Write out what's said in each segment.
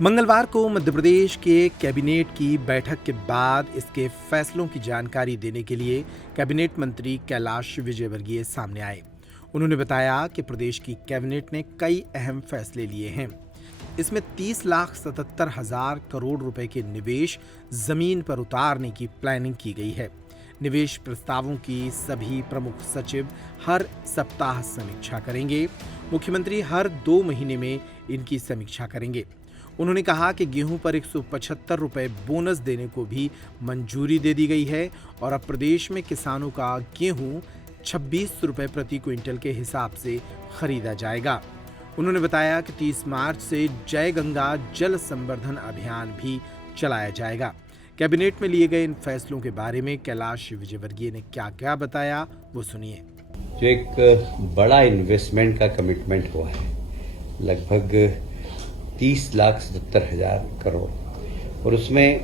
मंगलवार को मध्य प्रदेश के कैबिनेट की बैठक के बाद इसके फैसलों की जानकारी देने के लिए कैबिनेट मंत्री कैलाश विजयवर्गीय सामने आए। उन्होंने बताया कि प्रदेश की कैबिनेट ने कई अहम फैसले लिए हैं। इसमें 30,77,000 करोड़ रुपए के निवेश जमीन पर उतारने की प्लानिंग की गई है। निवेश प्रस्तावों की सभी प्रमुख सचिव हर सप्ताह समीक्षा करेंगे। मुख्यमंत्री हर 2 महीने में इनकी समीक्षा करेंगे। उन्होंने कहा कि गेहूं पर 175 रुपए बोनस देने को भी मंजूरी दे दी गई है और अब प्रदेश में किसानों का गेहूं 26 रुपए प्रति क्विंटल के हिसाब से खरीदा जाएगा। उन्होंने बताया कि 30 मार्च से जय गंगा जल संवर्धन अभियान भी चलाया जाएगा। कैबिनेट में लिए गए इन फैसलों के बारे में कैलाश विजयवर्गीय ने क्या क्या बताया, वो सुनिए। जो एक बड़ा इन्वेस्टमेंट का कमिटमेंट हुआ है, लगभग 30,77,000 करोड़, और उसमें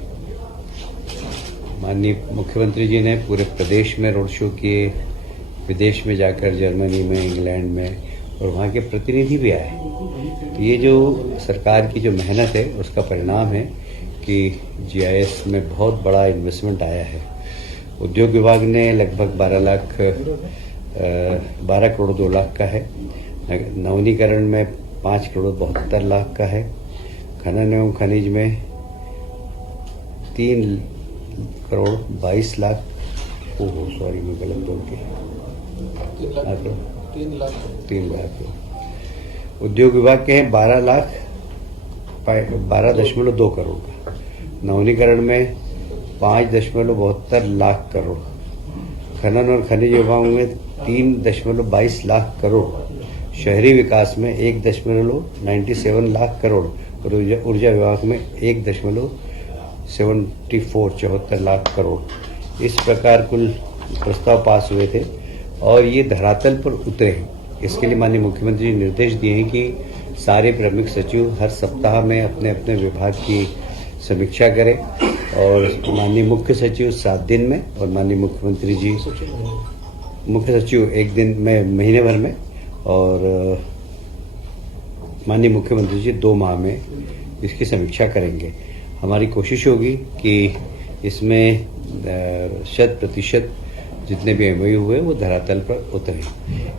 माननीय मुख्यमंत्री जी ने पूरे प्रदेश में रोड शो किए, विदेश में जाकर जर्मनी में, इंग्लैंड में, और वहाँ के प्रतिनिधि भी आए। तो ये जो सरकार की जो मेहनत है उसका परिणाम है कि जीआईएस में बहुत बड़ा इन्वेस्टमेंट आया है। उद्योग विभाग ने लगभग 12 करोड़ 2 लाख का है। नवीनीकरण में 5 करोड़ 72 लाख का है। खनन एवं खनिज में 3 करोड़ 22 लाख, सॉरी मैं गलत बोल के 3 लाख। उद्योग विभाग के हैं 12.2 करोड़ का। नवीनीकरण में 5.72 लाख करोड़। खनन और खनिज विभाग में 3.22 लाख करोड़। शहरी विकास में 1.97 लाख करोड़ और ऊर्जा विभाग में 1.74 लाख करोड़। इस प्रकार कुल प्रस्ताव पास हुए थे और ये धरातल पर उतरे हैं। इसके लिए माननीय मुख्यमंत्री ने निर्देश दिए हैं कि सारे प्रमुख सचिव हर सप्ताह में अपने अपने विभाग की समीक्षा करें और माननीय मुख्य सचिव 7 दिन में और माननीय मुख्यमंत्री जी मुख्य सचिव 1 दिन में महीने भर में और माननीय मुख्यमंत्री जी 2 माह में इसकी समीक्षा करेंगे। हमारी कोशिश होगी कि इसमें 100% जितने भी एमओयू हुए वो धरातल पर उतरे।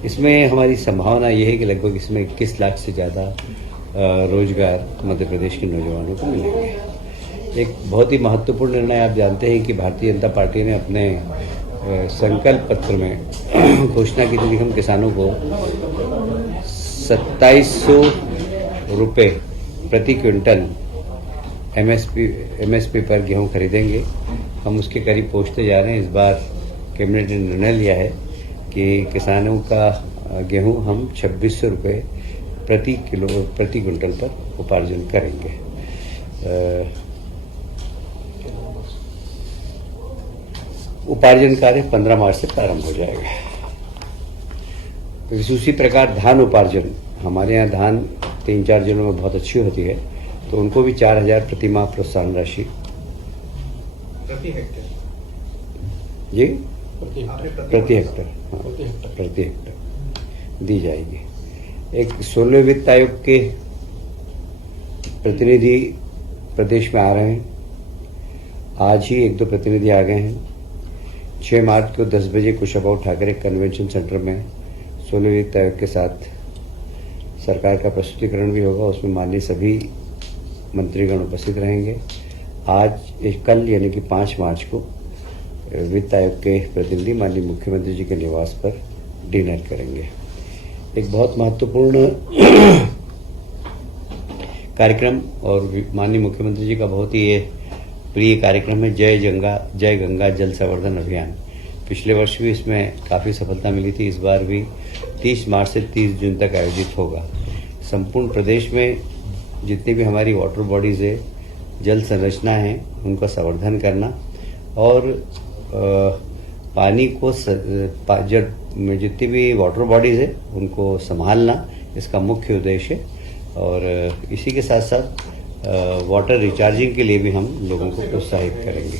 इसमें हमारी संभावना ये है कि लगभग इसमें 21 लाख से ज़्यादा रोजगार मध्य प्रदेश के नौजवानों को मिलेंगे। एक बहुत ही महत्वपूर्ण निर्णय, आप जानते हैं कि भारतीय जनता पार्टी ने अपने संकल्प पत्र में घोषणा की थी कि हम किसानों को 2700 रुपये प्रति क्विंटल एमएसपी पर गेहूं खरीदेंगे। हम उसके करीब पहुंचते जा रहे हैं। इस बार कैबिनेट ने निर्णय लिया है कि किसानों का गेहूं हम 2600 रुपये प्रति क्विंटल पर उपार्जन करेंगे। उपार्जन कार्य 15 मार्च से प्रारंभ हो जाएगा। उसी प्रकार धान उपार्जन, हमारे यहाँ धान 3-4 जिलों में बहुत अच्छी होती है, तो उनको भी 4,000 प्रति माह प्रोत्साहन राशि प्रति हेक्टेयर दी जाएगी। एक 16वें वित्त आयोग के प्रतिनिधि प्रदेश में आ रहे हैं। आज ही 1-2 प्रतिनिधि आ गए हैं। 6 मार्च को 10 बजे कुशाभाऊ ठाकरे कन्वेंशन सेंटर में 16वें वित्त आयोग के साथ सरकार का प्रस्तुतिकरण भी होगा। उसमें माननीय सभी मंत्रीगण उपस्थित रहेंगे। कल यानी कि 5 मार्च को वित्त आयोग के प्रतिनिधि माननीय मुख्यमंत्री जी के निवास पर डिनर करेंगे। एक बहुत महत्वपूर्ण कार्यक्रम और माननीय मुख्यमंत्री जी का बहुत ही प्रिय कार्यक्रम है जय गंगा जल संवर्धन अभियान। पिछले वर्ष भी इसमें काफ़ी सफलता मिली थी। इस बार भी 30 मार्च से 30 जून तक आयोजित होगा। संपूर्ण प्रदेश में जितनी भी हमारी वाटर बॉडीज़ है, जल संरचना है, उनका संवर्धन करना और पानी को में जितनी भी वाटर बॉडीज़ है उनको संभालना इसका मुख्य उद्देश्य है। और इसी के साथ साथ वाटर रिचार्जिंग के लिए भी हम लोगों को प्रोत्साहित करेंगे।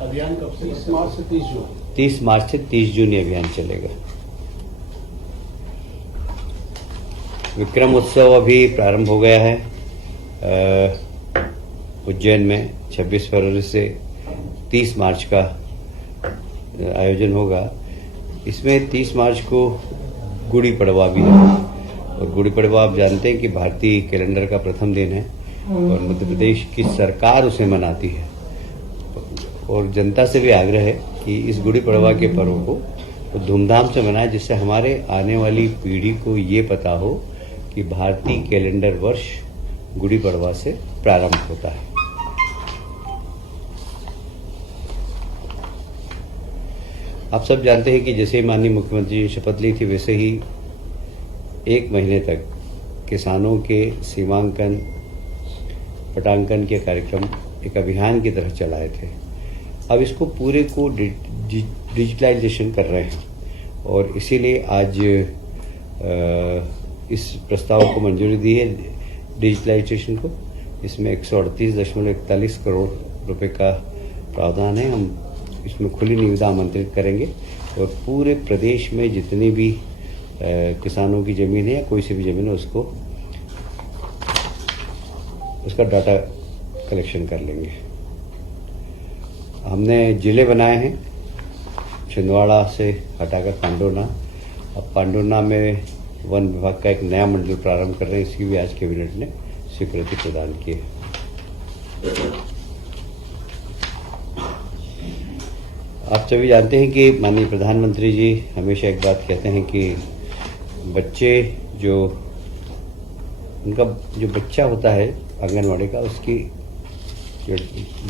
अभियान कब से? 30 मार्च से 30 जून। 30 मार्च से 30 जून ये अभियान चलेगा। विक्रम उत्सव अभी प्रारंभ हो गया है। उज्जैन में 26 फरवरी से 30 मार्च का आयोजन होगा। इसमें 30 मार्च को गुड़ी पड़वा भी है और गुड़ी पड़वा आप जानते हैं कि भारतीय कैलेंडर का प्रथम दिन है और मध्य प्रदेश की सरकार उसे मनाती है और जनता से भी आग्रह है कि इस गुड़ी पड़वा के पर्व को धूमधाम से मनाएं, जिससे हमारे आने वाली पीढ़ी को ये पता हो कि भारतीय कैलेंडर वर्ष गुड़ी पड़वा से प्रारंभ होता है। आप सब जानते हैं कि जैसे ही माननीय मुख्यमंत्री ने शपथ ली थी, वैसे ही 1 महीने तक किसानों के सीमांकन पटांकन के कार्यक्रम एक अभियान की तरह चलाए थे। अब इसको पूरे को डिजिटलाइजेशन कर रहे हैं और इसीलिए आज इस प्रस्ताव को मंजूरी दी है डिजिटलाइजेशन को। इसमें 138.41 करोड़ रुपए का प्रावधान है। हम इसमें खुली निविदा आमंत्रित करेंगे और पूरे प्रदेश में जितनी भी किसानों की जमीन है या कोई सी भी जमीन है उसका डाटा कलेक्शन कर लेंगे। हमने जिले बनाए हैं, छिंदवाड़ा से हटाकर पांडुना। अब पांडुना में वन विभाग का एक नया मंडल प्रारंभ कर रहे हैं, इसकी भी आज कैबिनेट ने स्वीकृति प्रदान की है। आप सभी जानते हैं कि माननीय प्रधानमंत्री जी हमेशा एक बात कहते हैं कि बच्चे उनका जो बच्चा होता है आंगनवाड़ी का, उसकी जो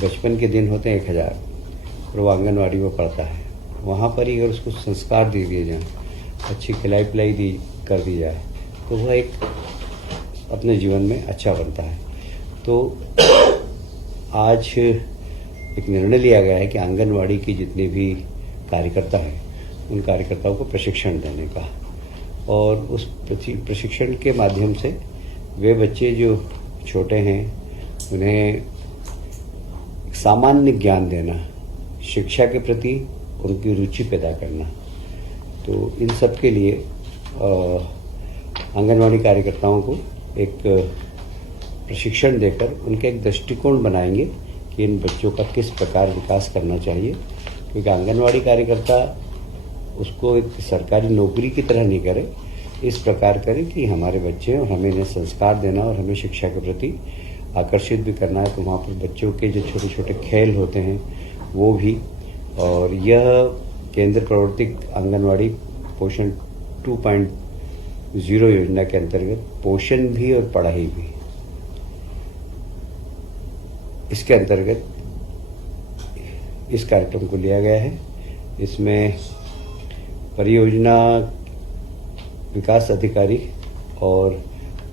बचपन के दिन होते हैं 1000 और वो आंगनवाड़ी में पढ़ता है, वहाँ पर ही अगर उसको संस्कार दे दिए जाएँ, अच्छी खिलाई पिलाई कर दी जाए तो वह एक अपने जीवन में अच्छा बनता है। तो आज एक निर्णय लिया गया है कि आंगनवाड़ी की जितने भी कार्यकर्ता हैं उन कार्यकर्ताओं को प्रशिक्षण देने का, और उस प्रशिक्षण के माध्यम से वे बच्चे जो छोटे हैं उन्हें सामान्य ज्ञान देना, शिक्षा के प्रति उनकी रुचि पैदा करना। तो इन सब के लिए आंगनवाड़ी कार्यकर्ताओं को एक प्रशिक्षण देकर उनका एक दृष्टिकोण बनाएंगे कि इन बच्चों का किस प्रकार विकास करना चाहिए, क्योंकि आंगनवाड़ी कार्यकर्ता उसको एक सरकारी नौकरी की तरह नहीं करे, इस प्रकार करें कि हमारे बच्चे हैं और हमें इन्हें संस्कार देना और हमें शिक्षा के प्रति आकर्षित भी करना है। तो वहाँ पर बच्चों के जो छोटे छोटे खेल होते हैं वो भी, और यह केंद्र प्रवर्तित आंगनवाड़ी पोषण 2.0 योजना के अंतर्गत पोषण भी और पढ़ाई भी, इसके अंतर्गत इस कार्यक्रम को लिया गया है। इसमें परियोजना विकास अधिकारी और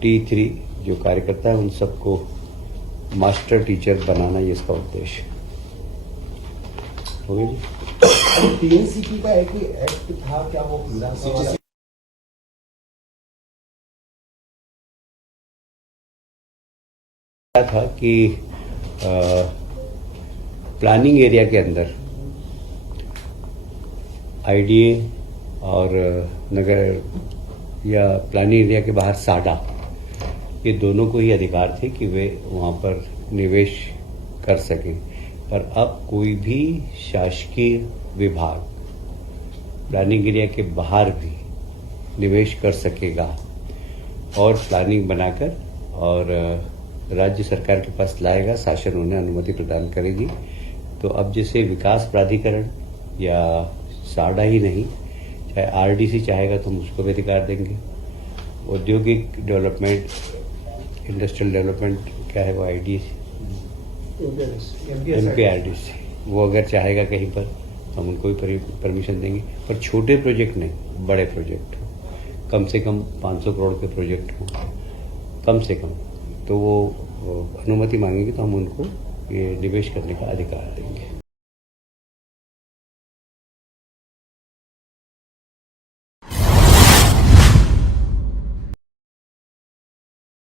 T3 जो कार्यकर्ता है उन सबको मास्टर टीचर बनाना, ये इसका उद्देश्य हो गया जी। टीएनसीपी का एक एक्ट था, क्या वो विधानसभा था कि प्लानिंग एरिया के अंदर आईडीए और नगर या प्लानिंग एरिया के बाहर साडा, ये दोनों को ही अधिकार थे कि वे वहाँ पर निवेश कर सकें। पर अब कोई भी शासकीय विभाग प्लानिंग एरिया के बाहर भी निवेश कर सकेगा और प्लानिंग बनाकर और राज्य सरकार के पास लाएगा, शासन उन्हें अनुमति प्रदान करेगी। तो अब जैसे विकास प्राधिकरण या साडा ही नहीं, चाहे आरडीसी चाहेगा तो हम उसको भी अधिकार देंगे। औद्योगिक डेवलपमेंट, इंडस्ट्रियल डेवलपमेंट क्या है वो आईडीसी, एमपीआरडीसी, वो अगर चाहेगा कहीं पर हम उनको भी परमिशन देंगे। पर छोटे प्रोजेक्ट नहीं, बड़े प्रोजेक्ट हो, कम से कम 500 करोड़ के प्रोजेक्ट हो कम से कम, तो वो अनुमति मांगेंगे तो हम उनको ये निवेश करने का अधिकार देंगे।